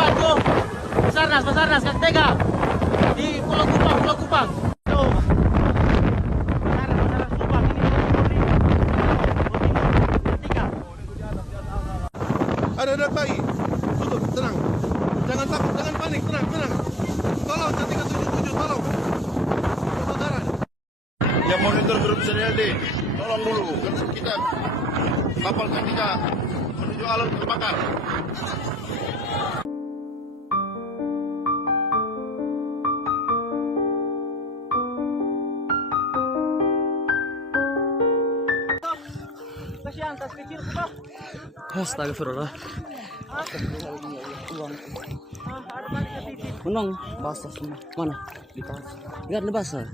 bantu. Basarnas, Kang Tega. Di Pulau Kupang. Tuh. Basarnas Kupang ini tiga. Ada bayi. Tutup, tenang. Jangan takut, jangan panik, tenang. Tolong, cantik 77, tolong. Kebakaran. Yang monitor grup CDLD, tolong dulu. Kita kapal Kartika menuju alam terbakar. Kasihan tas kecil Pak. Astagfirullah. Menang basah semua. Mana? Di tas. Biar di basah.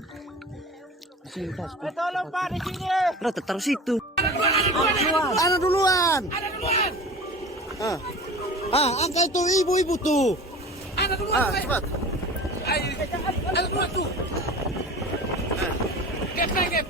Di sini tas. Tolong Pak di sini. Rata taruh situ. Ana duluan. Angkat itu ibu-ibu tuh. Ana duluan. Cepat. Ana duluan tuh. Kep.